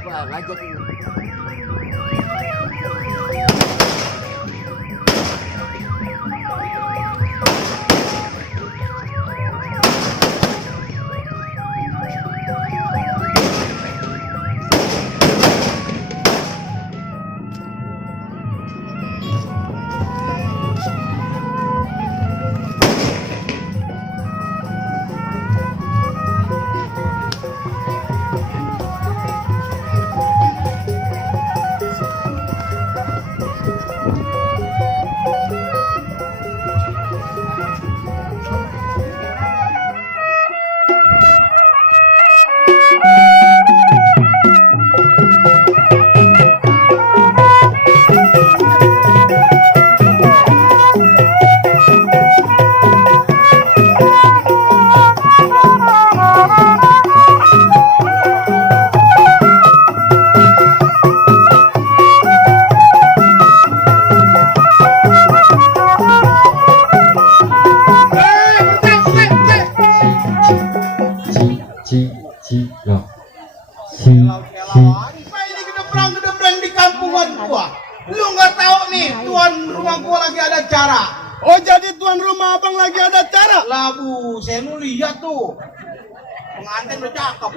apa ngajak ini. Gedebrang di kampungan gua. Lu nggak tahu nih, tuan rumah gua lagi ada acara. Oh, jadi tuan rumah abang lagi ada acara? Labu, saya lu lihat tuh. Pengantin lu cakep.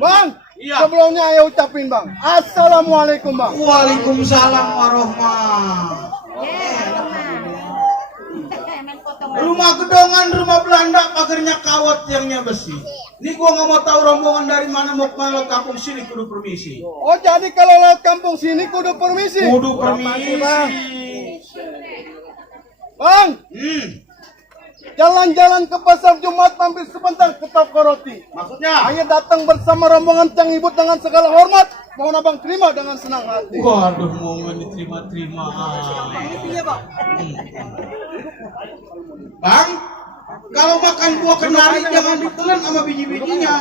Bang, Iya. sebelumnya ayo ucapin bang. Assalamualaikum bang. Waalaikumsalam warahmatullahi. Rumah gedongan, rumah Belanda, pagarnya kawat, tiangnya besi. Ini gua nggak mau tahu rombongan dari mana mau kemana kampung sini kudu permisi. Oh, jadi kalau lewat kampung sini kudu permisi. Kudu permisi. Bang, jalan-jalan ke pasar Jumat mampir sebentar ke toko roti. Maksudnya? Hanya datang bersama rombongan Cang Ibu dengan segala hormat. Mohon abang terima dengan senang hati. Waduh, mau nggak diterima-terima. Bang, kalau makan buah kenari jangan ditelan sama biji-bijinya.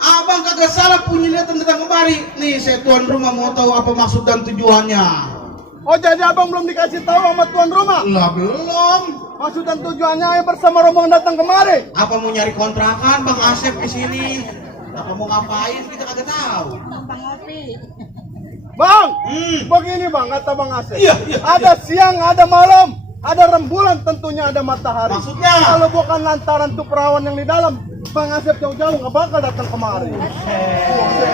Abang kagak salah punya niatan datang kemari. Nih, saya tuan rumah mau tahu apa maksud dan tujuannya. Oh, jadi abang belum dikasih tahu sama tuan rumah? Lah belum. Maksud dan tujuannya ayo bersama rombongan datang kemari. Apa mau nyari kontrakan Bang Asep di sini? Apa mau ngapain kita kagak tahu. Bang, begini bang, kata bang Asep. Iya. Ada siang, ada malam, ada rembulan, tentunya ada matahari. Maksudnya? Kalau bukan lantaran tuh perawan yang di dalam, bang Asep jauh-jauh nggak bakal datang kemari.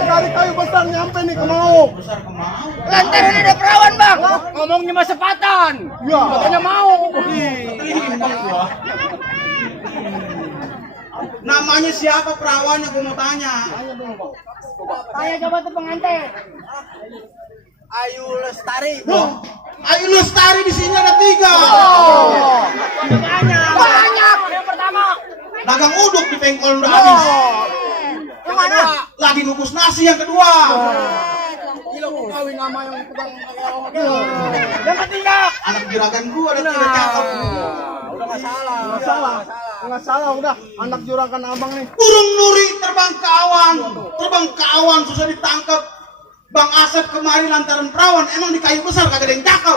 Dari kayu besar nyampe nih ke mau. Besar kemau. Lantaran ada perawan bang. Ngomongnya mah sepatan. Ya. Makanya mau. Terlimbang gua. Namanya siapa perawannya gua mau tanya. Saya coba tuh pengantin. Ayu Lestari. Loh, Ayu Lestari di sini ada 3. Banyak. Yang pertama. Dagang uduk di bengkol udah habis. Yang mana? Lagi ngukus nasi yang kedua. Gila kok kawin nama yang tukang Yang ketiga. Anak juragan gua ada 3 cakep. Udah nggak salah. Nggak salah, udah anak juragan abang nih. Burung nuri terbang ke awan susah ditangkap. Bang Asep kemarin lantaran perawan, emang di kayu besar kagak ada yang cakep.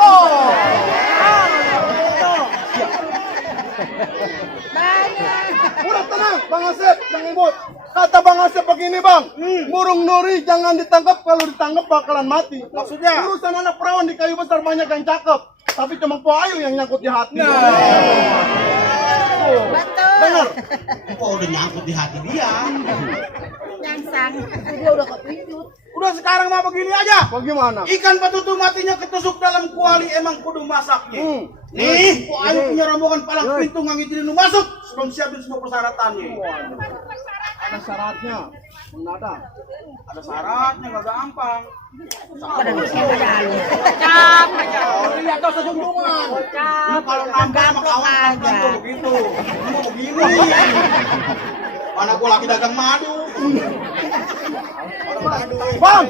Udah tenang, Bang Asep, Cang Ibu. Kata Bang Asep begini bang, burung nuri jangan ditangkap, kalau ditangkap bakalan mati. Maksudnya? Urusan anak perawan di kayu besar banyak yang cakep, tapi cuma Po Ayu yang nyangkut di hati. Dengar. Kok udah nyangkut di hati dia? Udah sekarang mah begini aja. Bagaimana? Ikan patutu matinya ketusuk dalam kuali, emang kudu masaknya. Nih, Po Ayu punya rombongan palang pintu ngangizinin lu masuk sebelum siapin semua persyaratannya. Ada syaratnya. Ada. Ada syaratnya, nggak gampang. Lihat tuh sejumpungan. Lu kalau nambah sama kawan tuh begitu. Lu mau begini. Mana gua lagi dagang madu. Bang,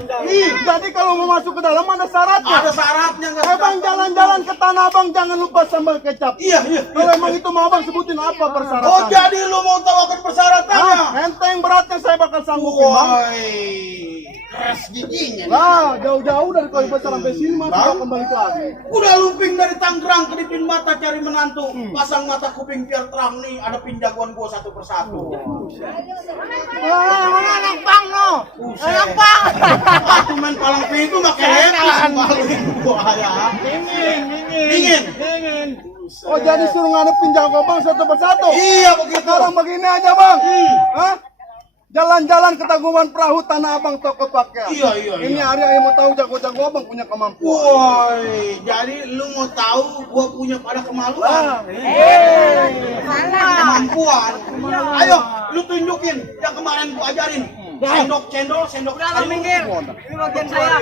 jadi kalau mau masuk ke dalam ada syaratnya. Ada syaratnya nggak? Bang jalan-jalan ke tanah abang jangan lupa sambal kecap. Iya. Kalau emang itu mau abang sebutin apa persyaratannya. Oh, jadi lu mau tahu akan persyaratannya? Enteng beratnya saya bakal sanggupin bang. Woi, keras giginya. Lah, jauh-jauh dari kayu besar sampai sini mas, Bang? kembali lagi. Udah lumping dari Tangerang, kedipin mata cari menantu. Pasang mata kuping biar terang nih, ada pinjaguan gua satu persatu. Mana anak bang no? Anak bang. Aku main palang pintu makai lepas maluin buaya. Dingin. Oh jadi suruh ngadepin jago bang satu persatu. Iya begitu. Sekarang begini aja bang. Hah? Jalan-jalan ke Tanggungan Perahu Tanah Abang toko pakaian. Iya. Ini hari yang mau tahu jago-jago abang punya kemampuan. Woi, jadi lu mau tahu gua punya pada kemaluan. Kemampuan. Ayo, lu tunjukin yang kemarin gua ajarin. Sendok cendol, sendok Dalam minggir. Ini bagian saya.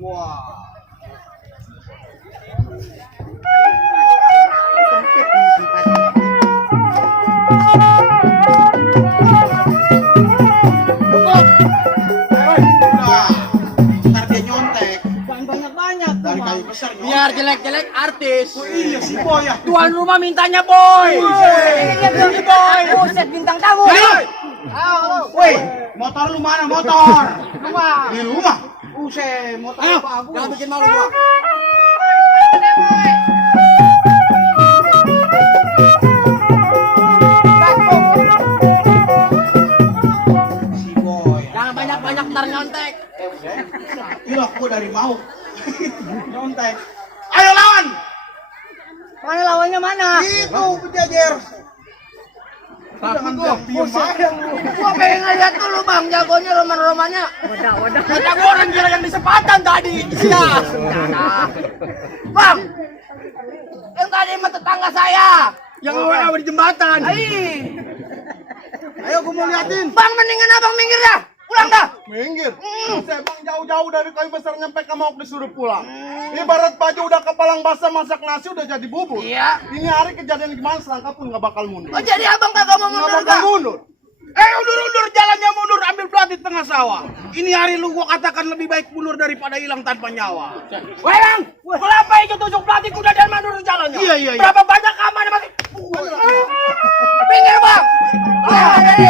Wah. Ntar dia nyontek Banyak-banyak. dari kayu besar nyontek. Biar jelek-jelek artis. Oh iya si boy ya. Tuan rumah mintanya boy. Ini boy. Buset bintang tamu. Woi, motor lu mana motor? Rumah. Di rumah. Buset, motor Ayo, bagus. jangan bikin malu gua. Si boy. Jangan banyak-banyak ntar nyontek. Iya, gua dari mau. Nyontek. Ayo lawan. Mana lawannya mana? Itu penjajar. Jangan diam aja lu. Gua pengen ngeliat dulu bang, jagonya roman-romannya. Wadah. Kata gua orang gila yang di sepatan tadi. Iya. Bang, yang tadi sama tetangga saya. Yang awal di jembatan. Ayo gua mau liatin. Bang, mendingan abang minggir dah. Pulang dah. Minggir. Saya bang jauh-jauh dari kayu besar nyampe ke mau disuruh pulang. Ibarat baju udah kepalang basah masak nasi udah jadi bubur. Iya. Ini hari kejadian gimana selangkah pun nggak bakal mundur. Oh jadi abang kagak mau Nggak mundur bakal kah? mundur. Undur jalannya mundur ambil plat di tengah sawah. Ini hari lu gua katakan lebih baik mundur daripada hilang tanpa nyawa. Weh bang, kenapa itu tusuk pelatih kuda dan mundur jalannya? Iya. Berapa banyak aman masih? Pinggir bang. Jadi.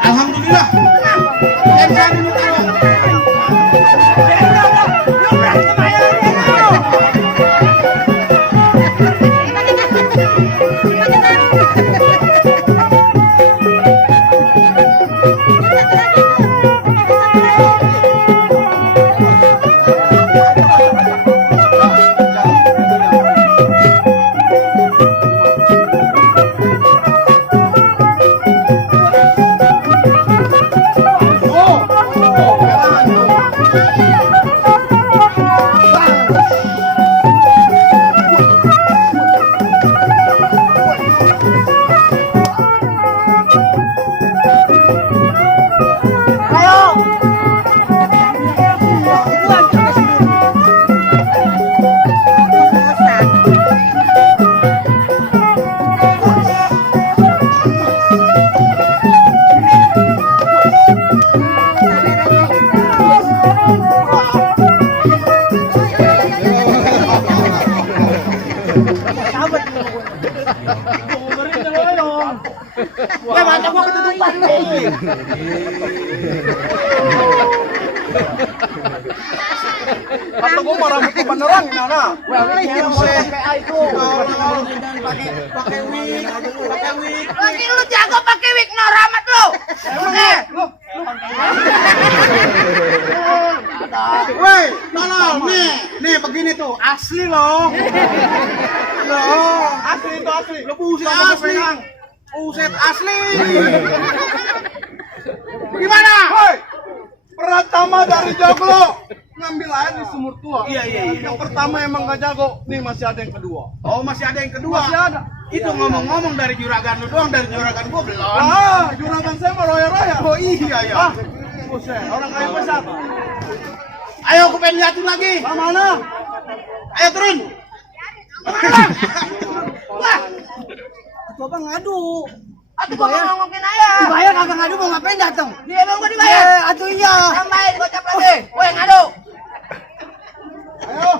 Alhamdulillah. Dan saya dulu tahu. Mata gua ketutupan nih. Kata gua marah mati beneran gimana? Pakai wig. Lagi lu jago pakai wig no ramat lu. Oke. Woi, tolong nih begini tuh asli loh. Loh, Asli itu asli. lu buset asli. Buset asli. Gimana? Hoi, pertama dari jago lo ngambil air di sumur tua. Iya. Yang pertama emang gak jago, nih masih ada yang kedua. Oh, masih ada yang kedua. Masih ada. Itu ngomong-ngomong dari juragan lu doang, dari juragan gua belum. Ah, juragan saya mah roya-roya. Oh iya ya. Ah, Buset, orang kaya besar. Ayo aku pengen liatin lagi. Bang mana? Ayo turun. Wah, Atuh Bang ngadu. atuh gua mau ngomongin ayah. Dibayar kagak ngadu mau ngapain datang? Dia emang gua dibayar. Atuh iya. Tambahin gocap lagi. Woi, ngadu. Ayo.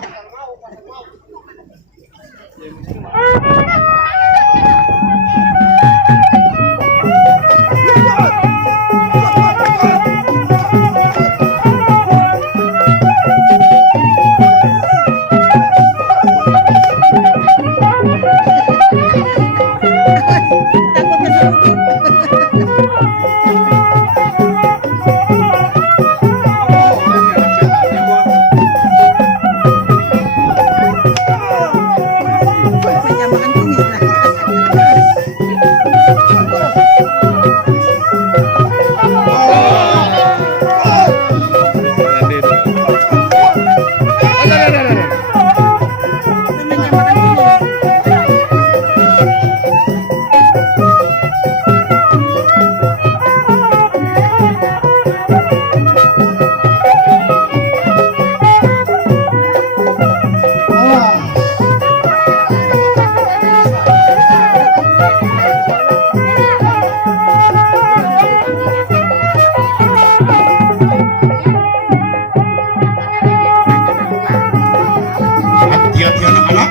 Hati-hati anak-anak.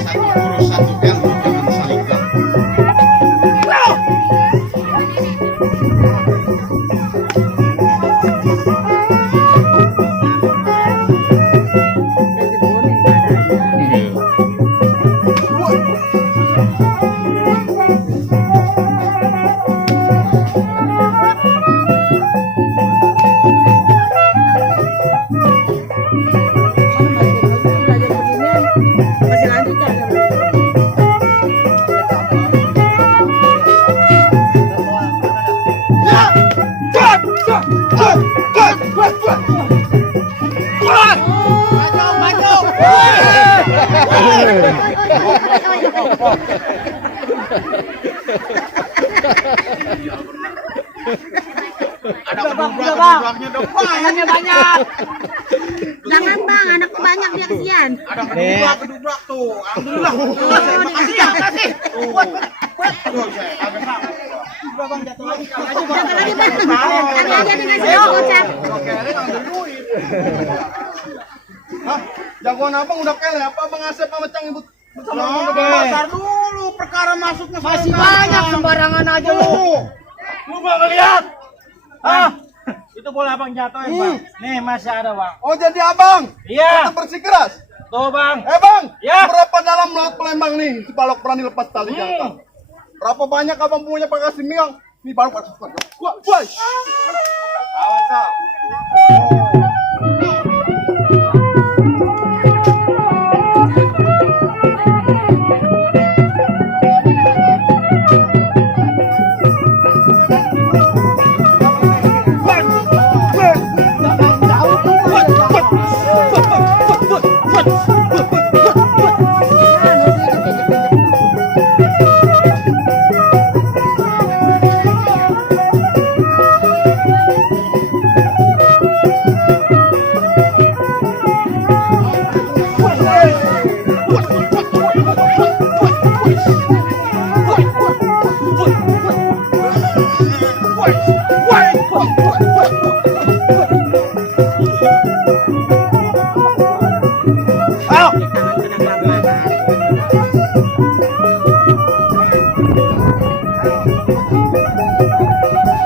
Satu huruf satu R, jangan salingkan. Masih lanjut kan? Ada kedubrak-kedubraknya dong. Anaknya banyak. Jangan Bang, anaknya banyak dia kesian. Ada kedubrak-kedubrak tuh. Alhamdulillah. Makasih ya, makasih. Buat. Aduh, saya agak sama. Jangan lagi Bang. Kami aja dikasih gocap. Hah? Jagoan abang udah kele, apa abang Asep sama Cang Ibu? Pasar dulu, perkara masuknya Masih banyak sembarangan aja lu. Lu mau ngeliat? Hah? Itu bola abang jatuh ya bang. Nih masih ada bang. Oh jadi abang? Iya. Itu bersikeras? Tuh bang. Bang, Ya. berapa dalam laut Palembang nih si Balok berani lepas tali jangkar? Berapa banyak abang punya pakai simiang? Nih Balok pas. Wah, wah. Awas ah.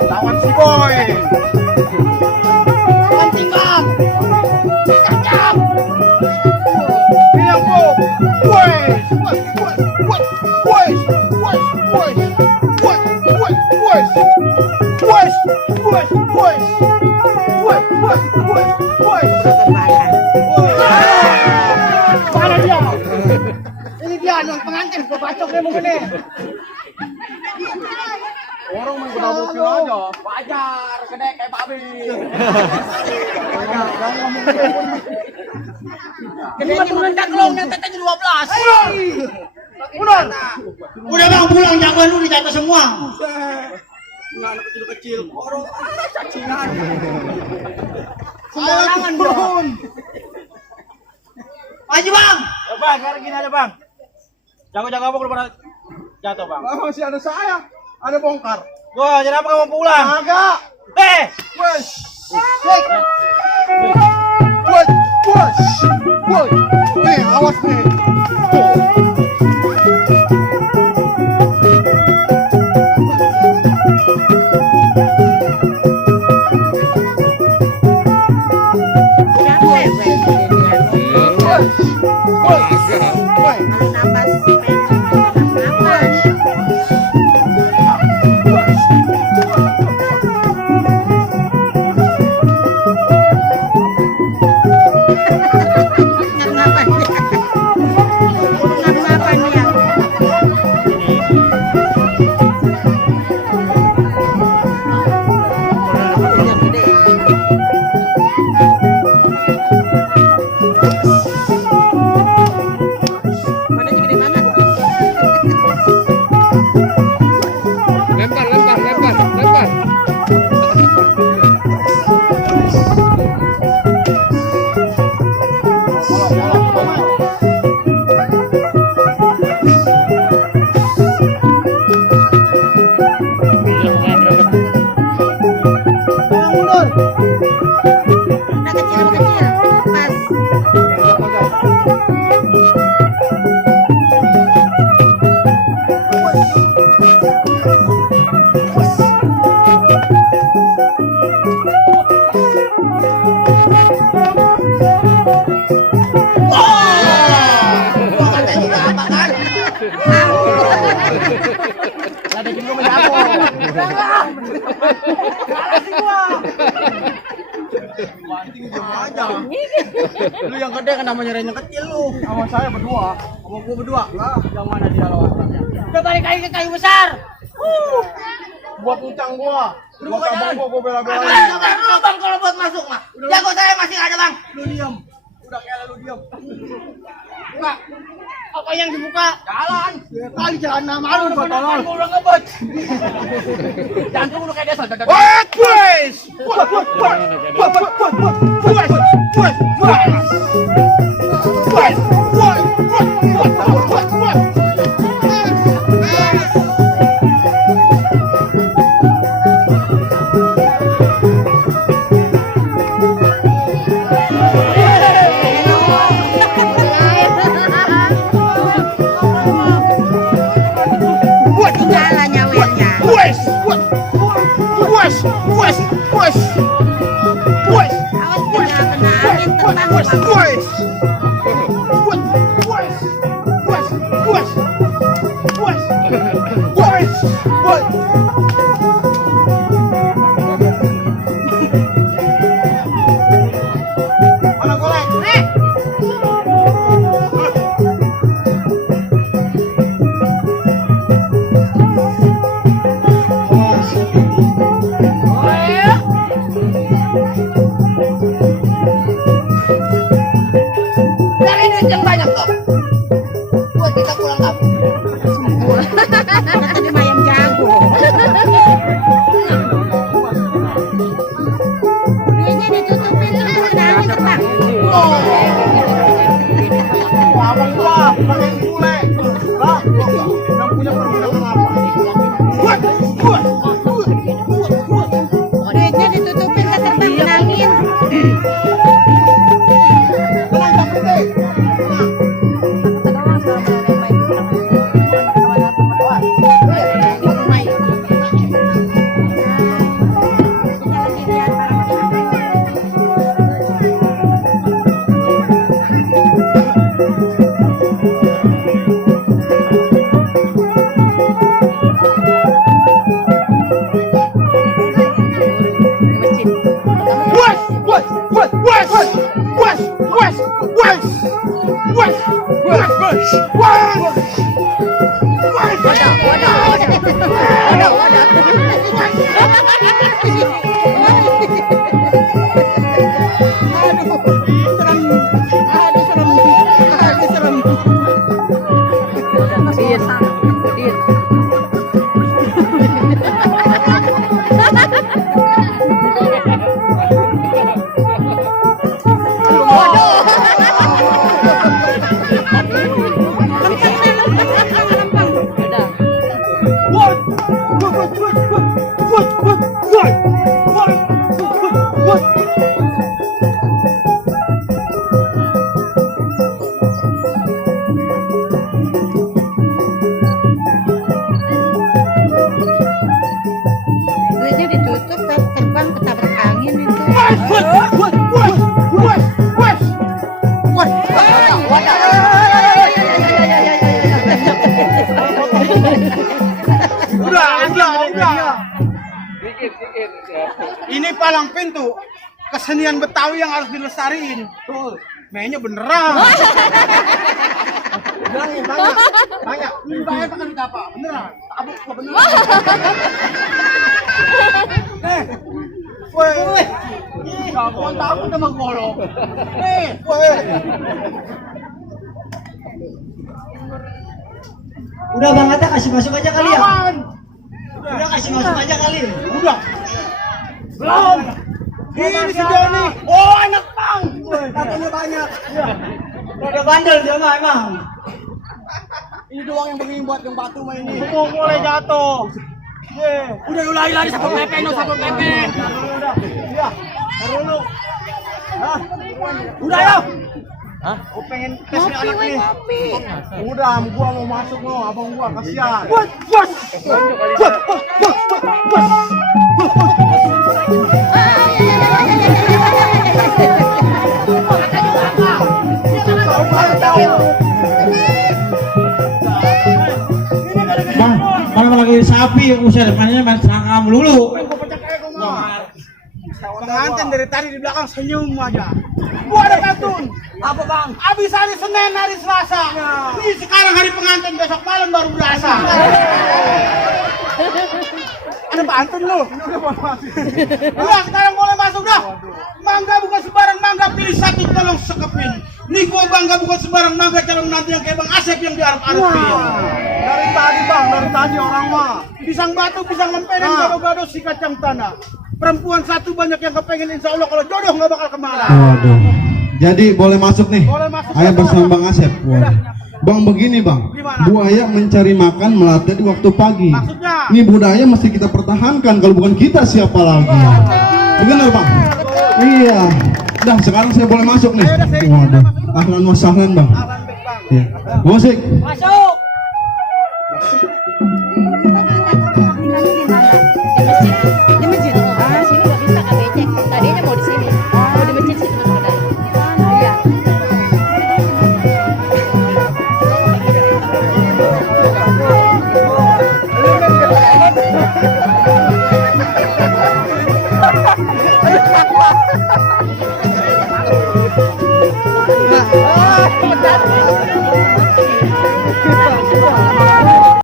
Lawan si Boy. Penting bang. Cakap. Bilang po. Boys. Mana dia? Ini dia yang pengantin, gua bacok dia mungkin nih. Orang main kedabukin aja. Wajar, gede kayak babi. Gedenya mengendang lo, yang tetenya 12. Mundur. Udah bang, pulang jagoan lu dijatuh semua. Anak kecil-kecil. Orang cacingan. Sembarangan turun. Maju bang. Ya bang, sekarang gini aja bang. Jago-jago apa kalau pada jatuh bang? Lah masih ada saya. Ada bongkar. Wah, jadi apa kamu pulang? Agak. Wes. Woi. Nih, awas nih. Lu yang gede kan namanya yang kecil lu. Sama saya berdua. Sama gua berdua. Lah, Yang mana dia lawan orangnya? Udah balik lagi ke kayu besar. buat ucang gua. Buat abang gua bela-belain. Lu bang kalau buat masuk mah. Jago saya masih ada bang. Lu diam. Udah kayak lu diam. Buka. Apa yang dibuka? Jalan. Kali jalan nama lu buat tolong. Gua udah ngebut. Jantung lu kayak desa. Wait, please. Cari duit yang banyak tuh. Buat kita pulang kampung. Tadi mayam jago. Duitnya ditutupin terus udah angin terbang. Abang gua pakai bule. Lah, yang punya perbudakan apa? Duitnya ditutupin ke terbang angin. Udin. Udin. Duitnya ditutup terus terbang ketabrak angin itu. Udah. Ini palang pintu kesenian Betawi yang harus dilestariin. Tuh, mainnya beneran. Tanya. Bayar pakai duit apa? Beneran. Tabuk kok beneran. Woi. Kamu takut sama golok. Woi. Udah Bang Ata kasih masuk aja kali ya. Aman. Udah kasih masuk aja kali. Udah. Belum. Ini si Joni. Oh, enak Bang. Katanya banyak. Udah bandel dia mah emang. Ini doang yang begini buat yang batu mah ini. Mulai jatuh. Udah lu lari-lari sama pepe, sama pepe. Udah. Iya. Taruh dulu. Hah? Udah ya. Hah? Gua pengen tes nih anak nih. Udah, gua mau masuk lo, abang gua kasihan. Bang, mana lagi sapi usah depannya mas sangam dulu. Pengantin dari tadi di belakang senyum aja. Gua ada pantun. Apa Bang? Abis hari Senin, hari Selasa. Ini sekarang hari pengantin, besok malam baru berasa. Ada pantun lu. Udah sekarang boleh masuk dah. Mangga bukan sembarang mangga, pilih satu tolong sekepin. Nih gua bangga bukan sembarang mangga calon nanti yang kayak Bang Asep yang diarep-arepin. Dari tadi Bang, dari tadi orang mah. Pisang batu, pisang lempenan, gado-gado si kacang tanah. Perempuan satu banyak yang kepengen, insya Allah kalau jodoh nggak bakal kemana. Waduh. Jadi boleh masuk nih. Boleh masuk. Ayo bersama Bang Asep. Waduh. Bang begini Bang, Gimana? buaya mencari makan melatih di waktu pagi. Maksudnya? Ini budaya mesti kita pertahankan, kalau bukan kita siapa lagi? Benar Bang? Iya. Dah sekarang saya boleh masuk nih. Waduh. Ahlan wa sahlan Bang. Ya. Musik. Masuk. Di masjid. Ah, sini nggak bisa Kak becek. Tadinya mau di sini. Mau di masjid sih sebenarnya. Iya.